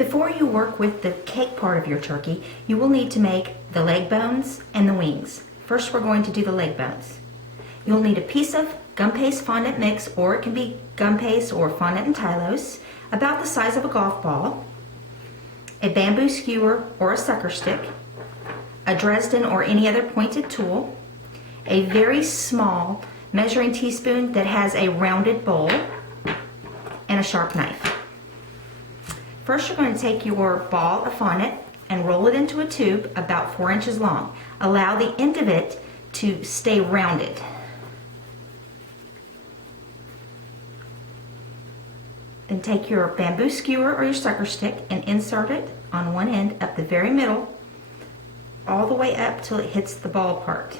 Before you work with the cake part of your turkey, you will need to make the leg bones and the wings. First, we're going to do the leg bones. You'll need a piece of gum paste fondant mix, or it can be gum paste or fondant and tylose, about the size of a golf ball, a bamboo skewer or a sucker stick, a Dresden or any other pointed tool, a very small measuring teaspoon that has a rounded bowl, and a sharp knife. First, you're going to take your ball of fondant and roll it into a tube about 4 inches long. Allow the end of it to stay rounded. Then take your bamboo skewer or your sucker stick and insert it on one end up the very middle, all the way up till it hits the ball part.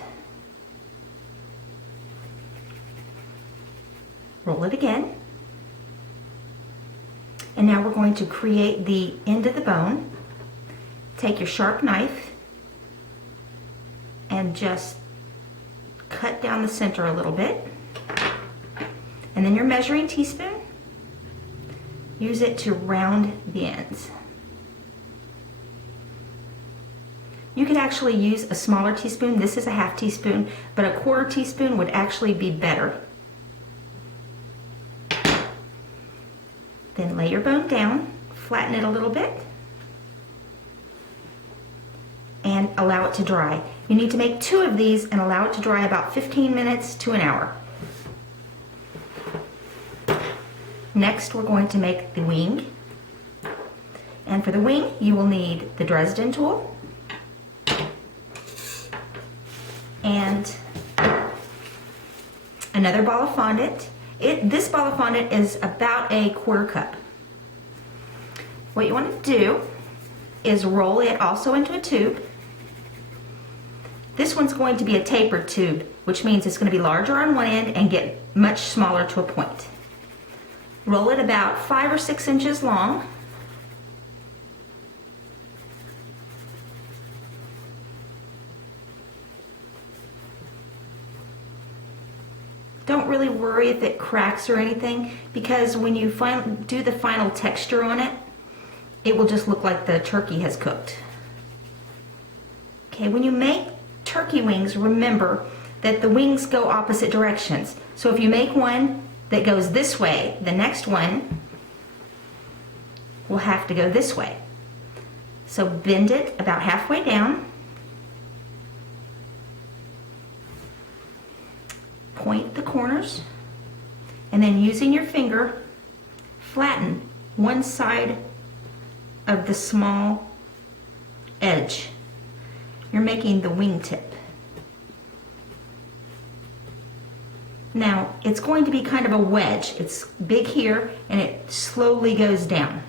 Roll it again. And now we're going to create the end of the bone. Take your sharp knife and just cut down the center a little bit. And then your measuring teaspoon, use it to round the ends. You could actually use a smaller teaspoon. This is a half teaspoon, but a quarter teaspoon would actually be better. Then lay your bone down, flatten it a little bit, and allow it to dry. You need to make 2 of these and allow it to dry about 15 minutes to an hour. Next, we're going to make the wing. And for the wing, you will need the Dresden tool and another ball of fondant. This ball of fondant is about a 1/4 cup. What you want to do is roll it also into a tube. This one's going to be a tapered tube, which means it's going to be larger on one end and get much smaller to a point. Roll it about 5 or 6 inches long. Don't really worry if it cracks or anything, because when you do the final texture on it, it will just look like the turkey has cooked. Okay, when you make turkey wings, remember that the wings go opposite directions. So if you make one that goes this way, the next one will have to go this way. So bend it about halfway down. Point the corners, and then using your finger, flatten one side of the small edge. You're making the wing tip. Now, it's going to be kind of a wedge. It's big here, and it slowly goes down.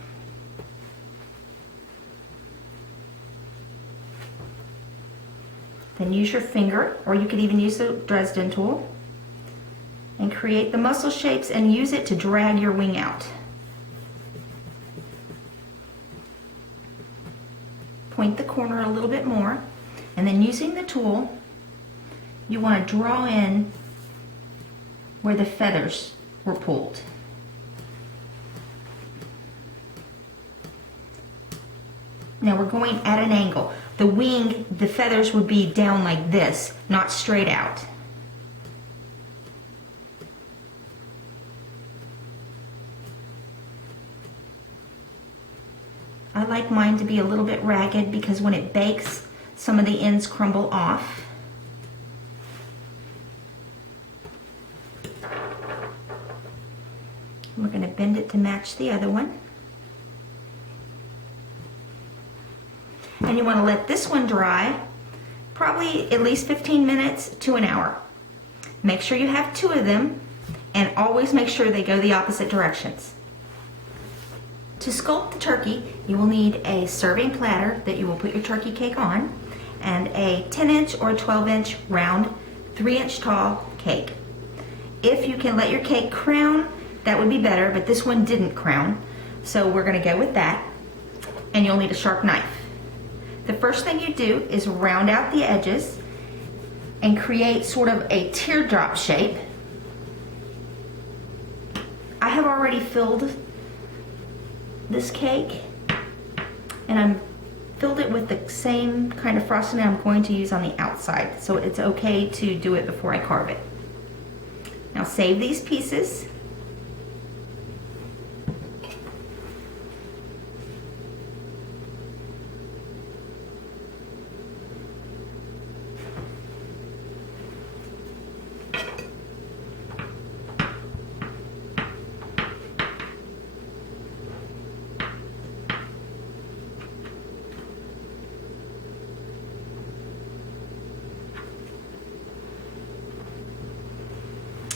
Then use your finger, or you could even use the Dresden tool, and create the muscle shapes and use it to drag your wing out. Point the corner a little bit more, and then using the tool, you want to draw in where the feathers were pulled. Now we're going at an angle. The wing, the feathers would be down like this, not straight out. I like mine to be a little bit ragged because when it bakes, some of the ends crumble off. We're going to bend it to match the other one. And you want to let this one dry, probably at least 15 minutes to an hour. Make sure you have 2 of them, and always make sure they go the opposite directions. To sculpt the turkey, you will need a serving platter that you will put your turkey cake on, and a 10-inch or 12-inch round 3-inch tall cake. If you can let your cake crown, that would be better, but this one didn't crown, so we're going to go with that. And you'll need a sharp knife. The first thing you do is round out the edges and create sort of a teardrop shape. I have already filled this cake and I'm filled it with the same kind of frosting I'm going to use on the outside, so it's okay to do it before I carve it. Now save these pieces.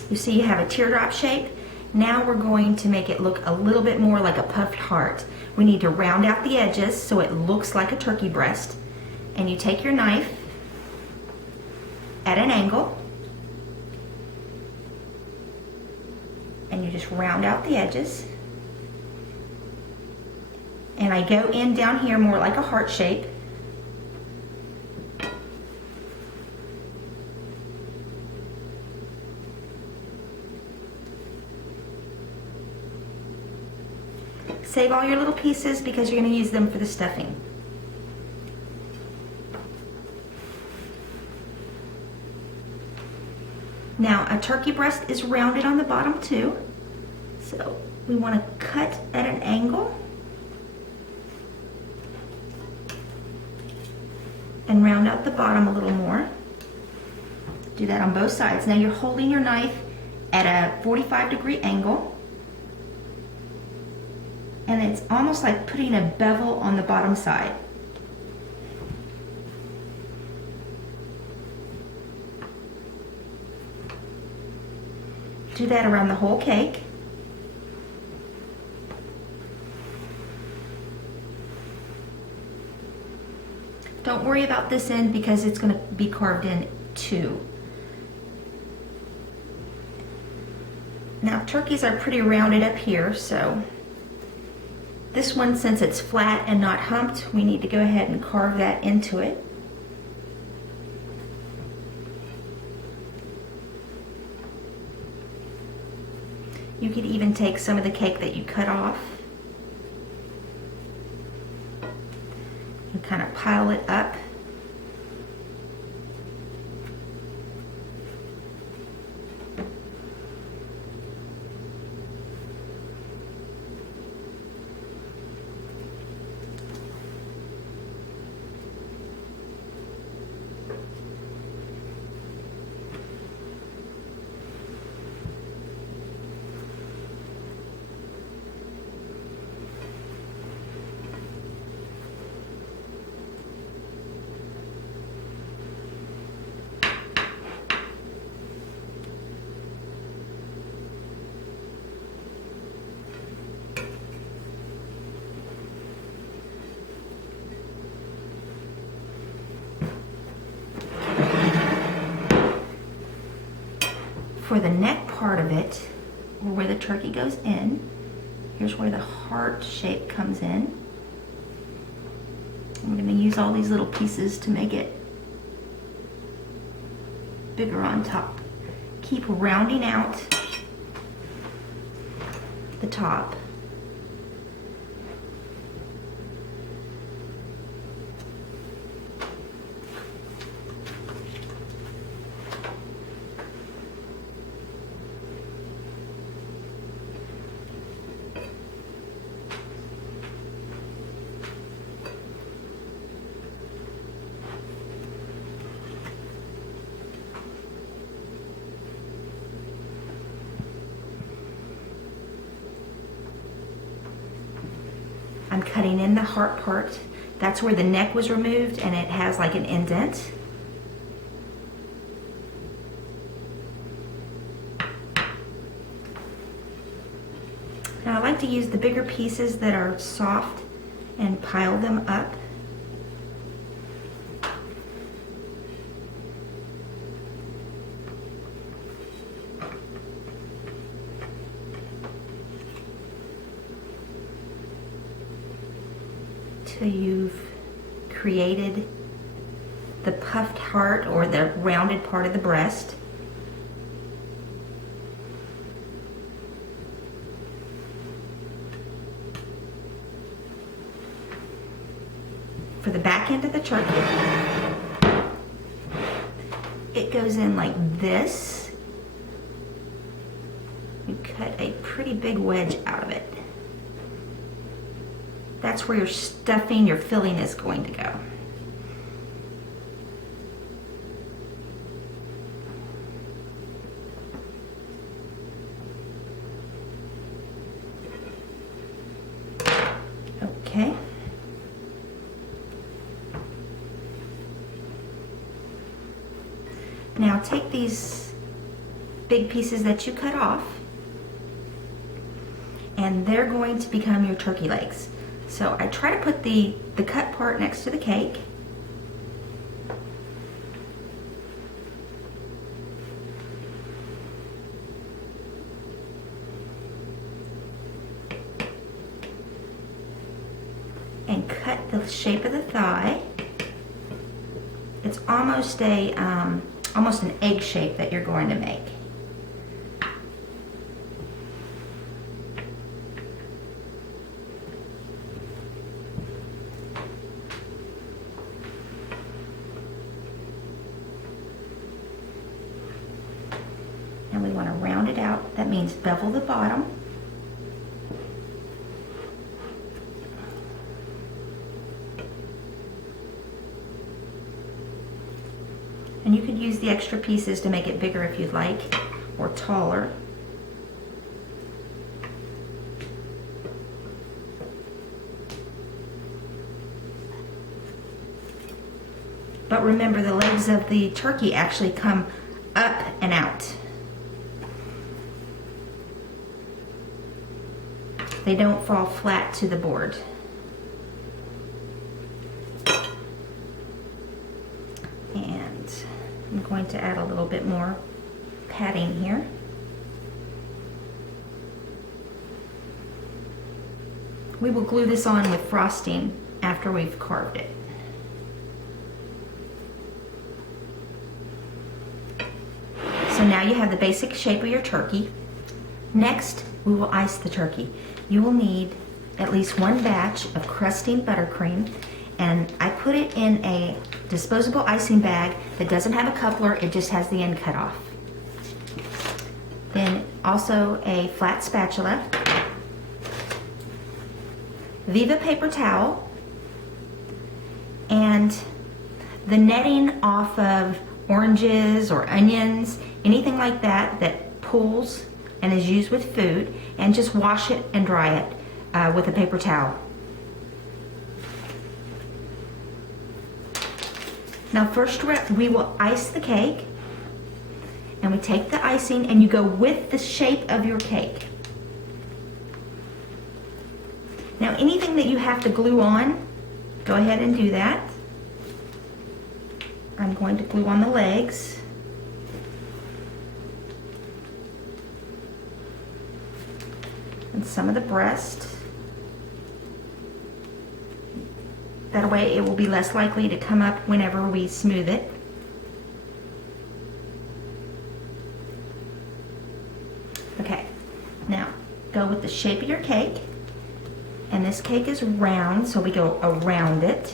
You see you have a teardrop shape. Now we're going to make it look a little bit more like a puffed heart. We need to round out the edges so it looks like a turkey breast. And you take your knife at an angle and you just round out the edges. And I go in down here more like a heart shape. Save all your little pieces because you're going to use them for the stuffing. Now a turkey breast is rounded on the bottom too, so we want to cut at an angle and round out the bottom a little more. Do that on both sides. Now you're holding your knife at a 45-degree angle. And it's almost like putting a bevel on the bottom side. Do that around the whole cake. Don't worry about this end because it's going to be carved in too. Now turkeys are pretty rounded up here, so this one, since it's flat and not humped, we need to go ahead and carve that into it. You could even take some of the cake that you cut off and kind of pile it up. For the neck part of it, or where the turkey goes in, here's where the heart shape comes in. I'm going to use all these little pieces to make it bigger on top. Keep rounding out the top. I'm cutting in the heart part. That's where the neck was removed and it has like an indent. Now I like to use the bigger pieces that are soft and pile them up. Till you've created the puffed heart or the rounded part of the breast. for the back end of the turkey, it goes in like this. You cut a pretty big wedge out of it. That's where your stuffing, your filling is going to go. Okay. Now take these big pieces that you cut off, and they're going to become your turkey legs. So I try to put the cut part next to the cake. And cut the shape of the thigh. It's almost almost an egg shape that you're going to make. And we want to round it out. That means bevel the bottom. And you could use the extra pieces to make it bigger if you'd like, or taller. But remember, the legs of the turkey actually come up and out. They don't fall flat to the board. And I'm going to add a little bit more padding here. We will glue this on with frosting after we've carved it. So now you have the basic shape of your turkey. Next, we will ice the turkey. You will need at least one batch of crusting buttercream, and I put it in a disposable icing bag that doesn't have a coupler, it just has the end cut off. Then also a flat spatula, Viva paper towel, and the netting off of oranges or onions, anything like that that pulls and is used with food, and just wash it and dry it with a paper towel. Now first we will ice the cake, and we take the icing and you go with the shape of your cake. Now anything that you have to glue on, go ahead and do that. I'm going to glue on the legs. And some of the breast. That way it will be less likely to come up whenever we smooth it. Okay, now go with the shape of your cake. And this cake is round, so we go around it.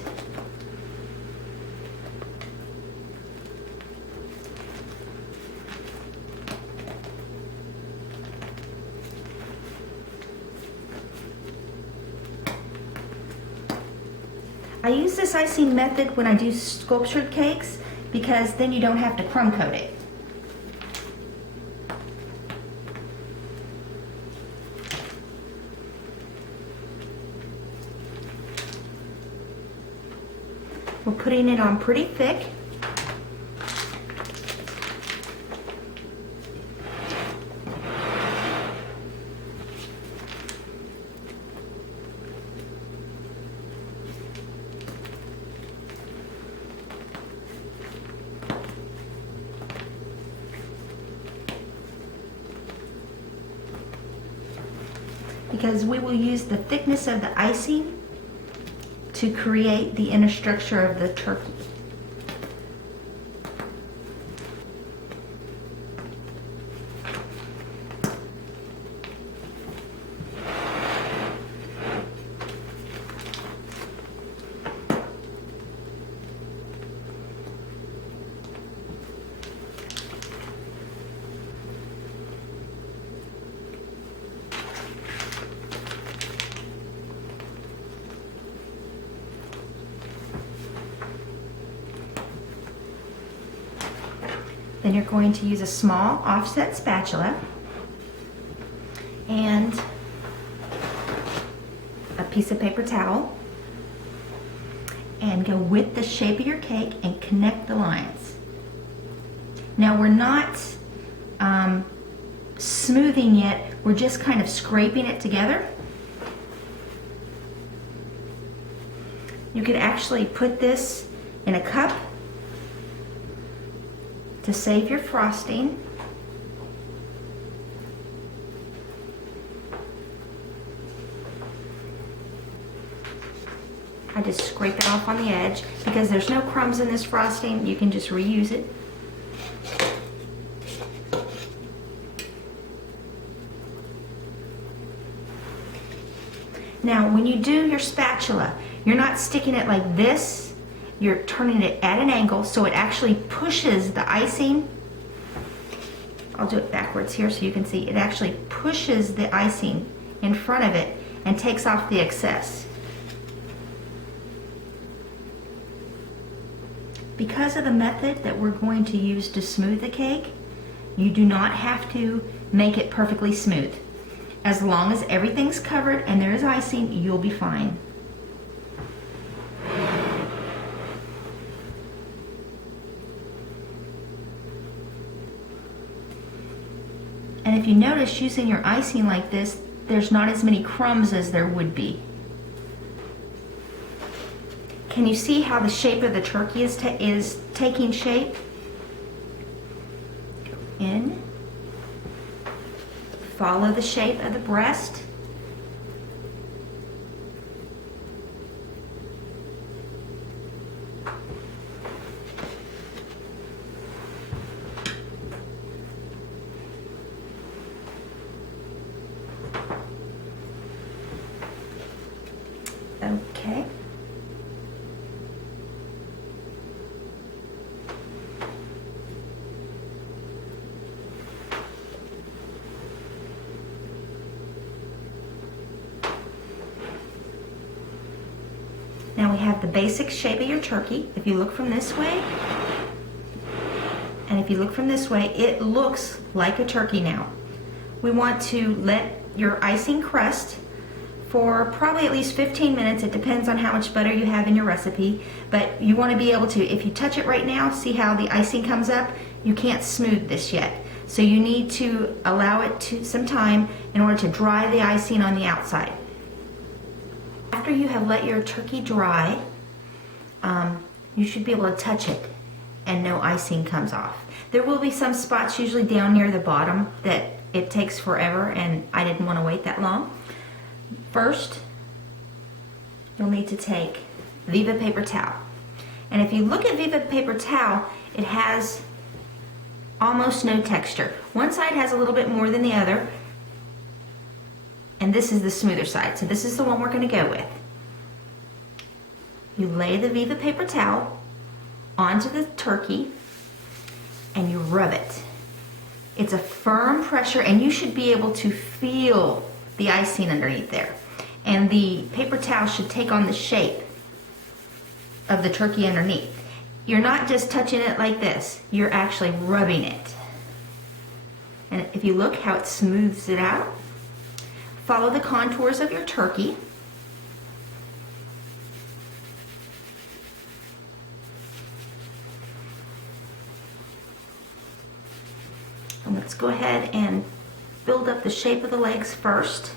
I use this icing method when I do sculptured cakes because then you don't have to crumb coat it. We're putting it on pretty thick. Because we will use the thickness of the icing to create the inner structure of the turkey. Then you're going to use a small offset spatula and a piece of paper towel and go with the shape of your cake and connect the lines. Now we're not smoothing yet, we're just kind of scraping it together. You could actually put this in a cup to save your frosting. I just scrape it off on the edge. Because there's no crumbs in this frosting, you can just reuse it. Now, when you do your spatula, you're not sticking it like this, you're turning it at an angle so it actually pushes the icing. I'll do it backwards here so you can see. It actually pushes the icing in front of it and takes off the excess. Because of the method that we're going to use to smooth the cake, you do not have to make it perfectly smooth. As long as everything's covered and there is icing, you'll be fine. And if you notice, using your icing like this, there's not as many crumbs as there would be. Can you see how the shape of the turkey is taking shape? Go in. Follow the shape of the breast. Okay. Now we have the basic shape of your turkey. If you look from this way, and if you look from this way, it looks like a turkey now. We want to let your icing crust for probably at least 15 minutes. It depends on how much butter you have in your recipe, but you want to be able to, if you touch it right now, see how the icing comes up? You can't smooth this yet. So you need to allow it to some time in order to dry the icing on the outside. After you have let your turkey dry, you should be able to touch it and no icing comes off. There will be some spots, usually down near the bottom, that it takes forever and I didn't want to wait that long. First, you'll need to take Viva paper towel. And if you look at Viva paper towel, it has almost no texture. One side has a little bit more than the other, and this is the smoother side. So this is the one we're going to go with. You lay the Viva paper towel onto the turkey and you rub it. It's a firm pressure and you should be able to feel the icing underneath there. And the paper towel should take on the shape of the turkey underneath. You're not just touching it like this, you're actually rubbing it. And if you look how it smooths it out, follow the contours of your turkey. And let's go ahead and build up the shape of the legs first.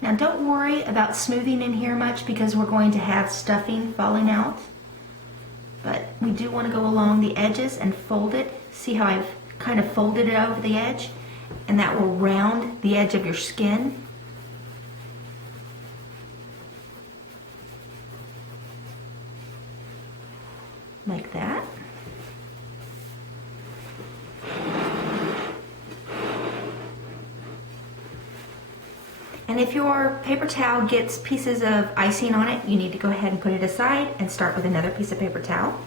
Now don't worry about smoothing in here much because we're going to have stuffing falling out. But we do want to go along the edges and fold it. See how I've kind of folded it over the edge? And that will round the edge of your skin. like that. And if your paper towel gets pieces of icing on it, you need to go ahead and put it aside and start with another piece of paper towel.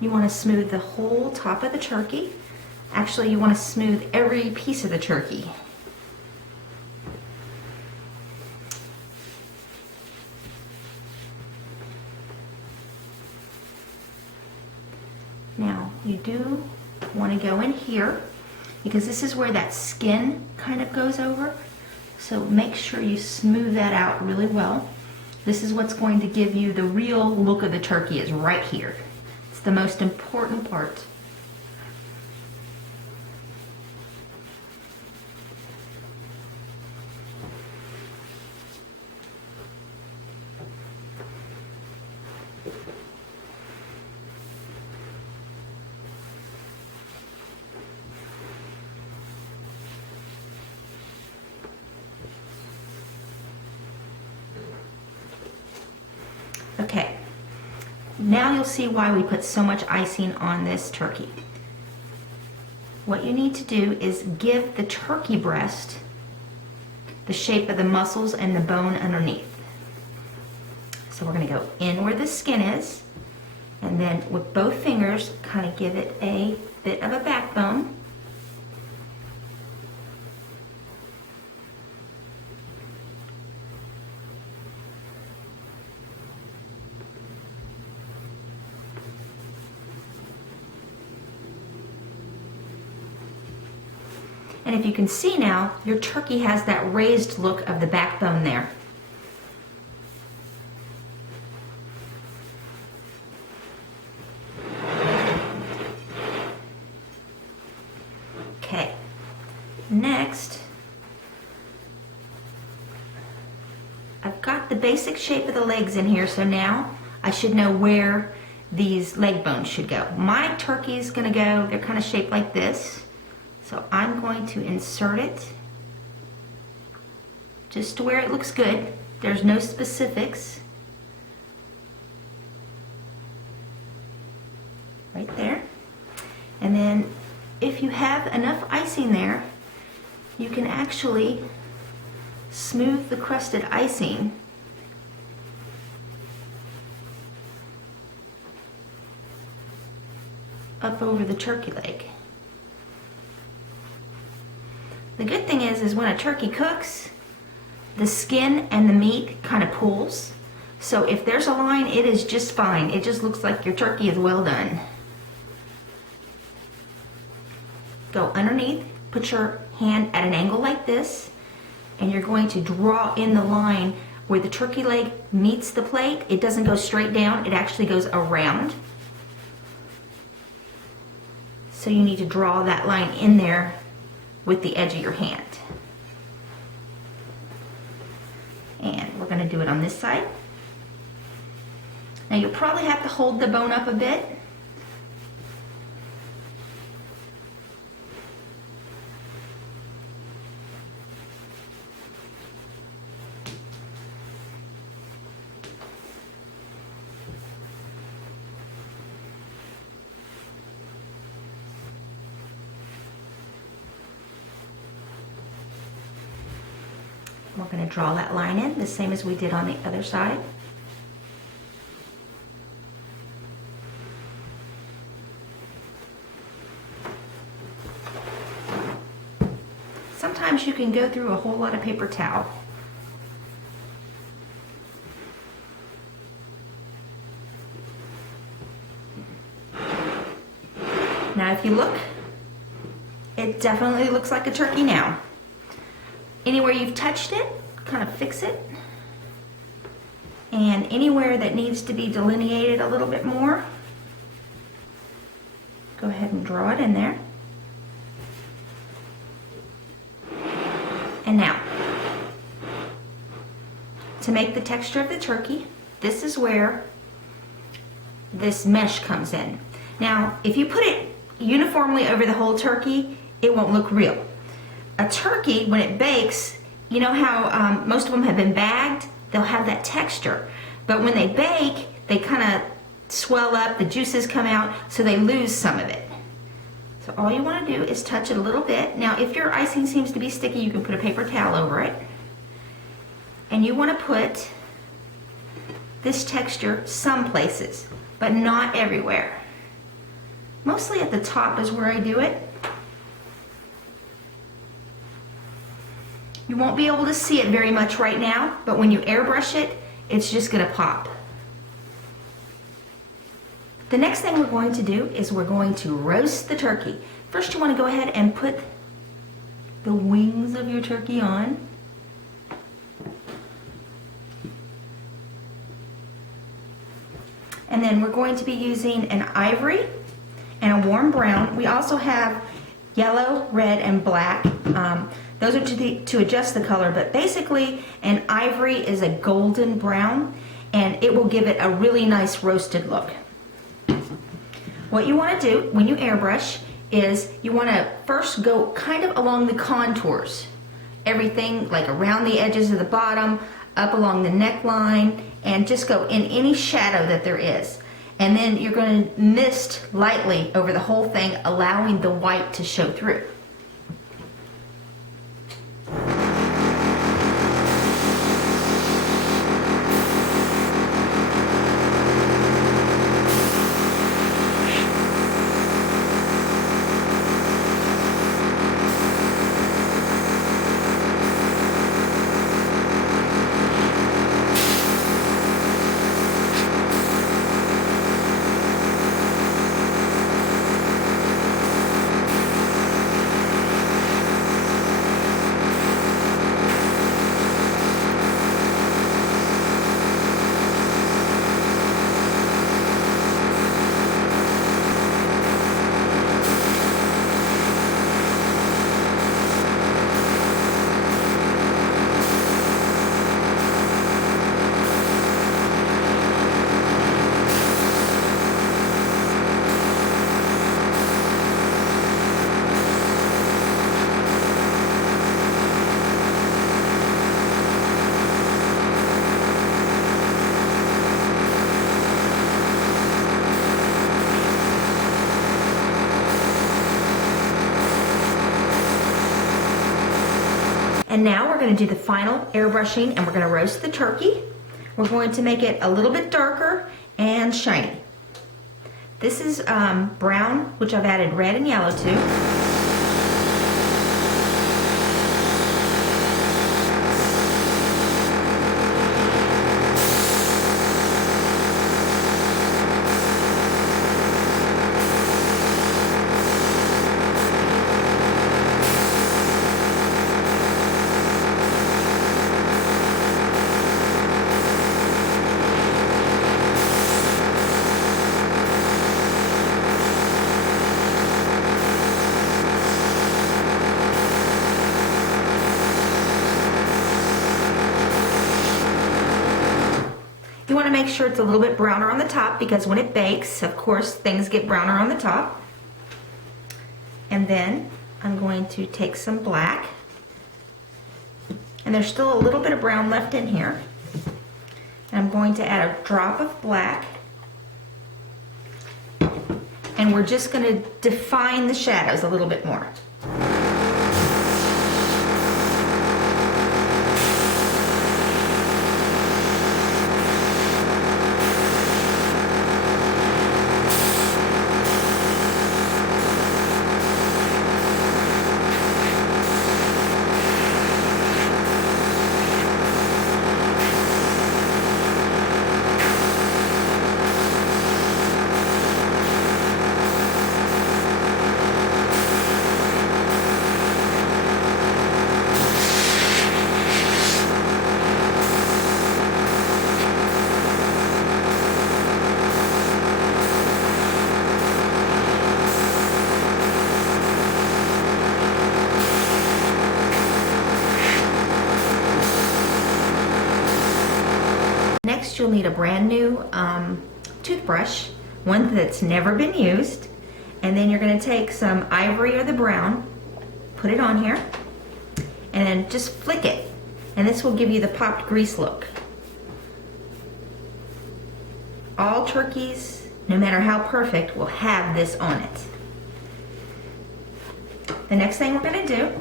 You want to smooth the whole top of the turkey. Actually, you want to smooth every piece of the turkey. Now, you do want to go in here because this is where that skin kind of goes over. So make sure you smooth that out really well. This is what's going to give you the real look of the turkey, is right here. It's the most important part. Okay, now you'll see why we put so much icing on this turkey. What you need to do is give the turkey breast the shape of the muscles and the bone underneath. So we're going to go in where the skin is, and then with both fingers kind of give it a bit of a backbone. And if you can see now, your turkey has that raised look of the backbone there. Okay, next, I've got the basic shape of the legs in here, so now I should know where these leg bones should go. My turkey's gonna go, they're kind of shaped like this. So I'm going to insert it just to where it looks good. There's no specifics. Right there. And then if you have enough icing there, you can actually smooth the crusted icing up over the turkey leg. The good thing is when a turkey cooks, the skin and the meat kind of pools. So if there's a line, it is just fine. It just looks like your turkey is well done. Go underneath, put your hand at an angle like this, and you're going to draw in the line where the turkey leg meets the plate. It doesn't go straight down, it actually goes around. So you need to draw that line in there with the edge of your hand. And we're going to do it on this side. Now you'll probably have to hold the bone up a bit. We're going to draw that line in, the same as we did on the other side. Sometimes you can go through a whole lot of paper towel. Now if you look, it definitely looks like a turkey now. Anywhere you've touched it, kind of fix it. And anywhere that needs to be delineated a little bit more, go ahead and draw it in there. And now, to make the texture of the turkey, this is where this mesh comes in. Now, if you put it uniformly over the whole turkey, it won't look real. A turkey, when it bakes, you know how most of them have been bagged? They'll have that texture. But when they bake, they kind of swell up, the juices come out, so they lose some of it. So all you want to do is touch it a little bit. Now if your icing seems to be sticky, you can put a paper towel over it. And you want to put this texture some places, but not everywhere. Mostly at the top is where I do it. You won't be able to see it very much right now, but when you airbrush it, it's just going to pop. The next thing we're going to do is we're going to roast the turkey. First you want to go ahead and put the wings of your turkey on. And then we're going to be using an ivory and a warm brown. We also have yellow, red, and black. Those are to adjust the color, but basically an ivory is a golden brown and it will give it a really nice roasted look. What you want to do when you airbrush is you want to first go kind of along the contours. Everything like around the edges of the bottom, up along the neckline, and just go in any shadow that there is. And then you're going to mist lightly over the whole thing, allowing the white to show through. And now we're going to do the final airbrushing and we're going to roast the turkey. We're going to make it a little bit darker and shiny. This is brown, which I've added red and yellow to. You want to make sure it's a little bit browner on the top because when it bakes, of course, things get browner on the top. And then I'm going to take some black. And there's still a little bit of brown left in here. And I'm going to add a drop of black. And we're just going to define the shadows a little bit more. Next, you'll need a brand new toothbrush, one that's never been used, and then you're going to take some ivory or the brown, put it on here, and then just flick it and this will give you the popped grease look. All turkeys, no matter how perfect, will have this on it. The next thing we're going to do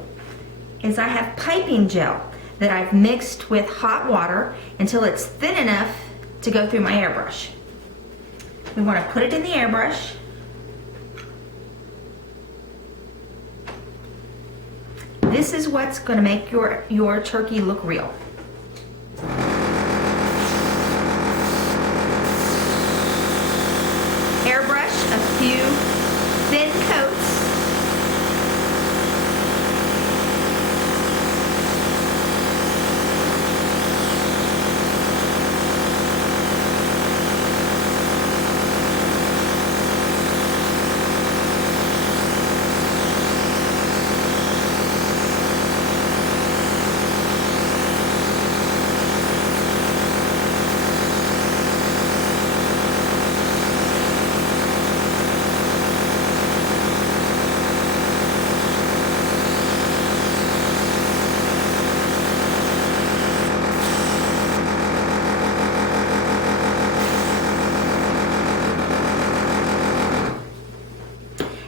is I have piping gel that I've mixed with hot water until it's thin enough to go through my airbrush. We want to put it in the airbrush. This is what's going to make your turkey look real. Airbrush a few thin coats.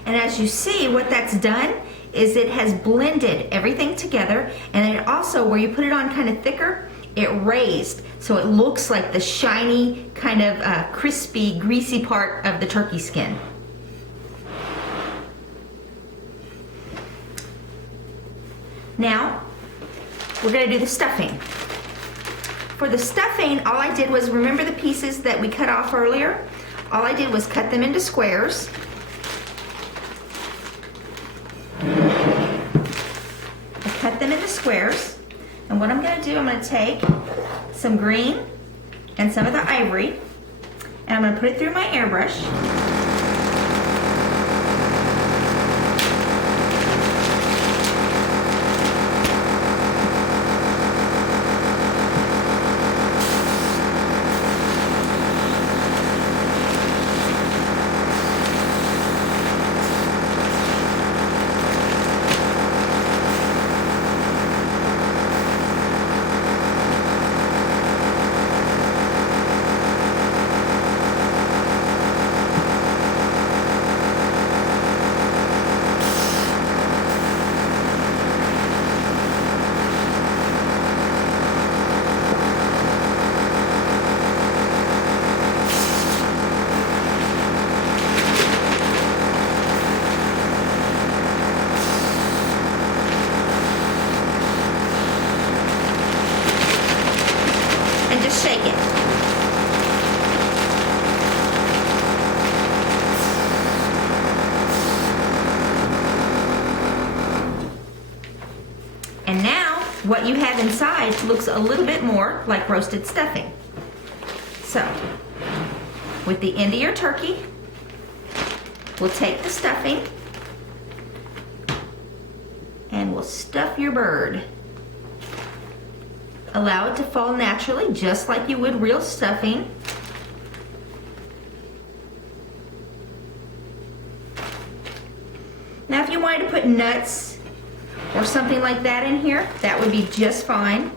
And as you see, what that's done is it has blended everything together, and it also, where you put it on kind of thicker, it raised, so it looks like the shiny, kind of crispy, greasy part of the turkey skin. Now, we're going to do the stuffing. For the stuffing, all I did was, remember the pieces that we cut off earlier? All I did was cut them into squares. Cut them into squares, and what I'm going to do, I'm going to take some green and some of the ivory, and I'm going to put it through my airbrush. Shake it. And now what you have inside looks a little bit more like roasted stuffing. So with the end of your turkey, we'll take the stuffing and we'll stuff your bird. Allow it to fall naturally, just like you would real stuffing. Now, if you wanted to put nuts or something like that in here, that would be just fine.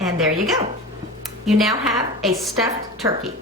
And there you go. You now have a stuffed turkey.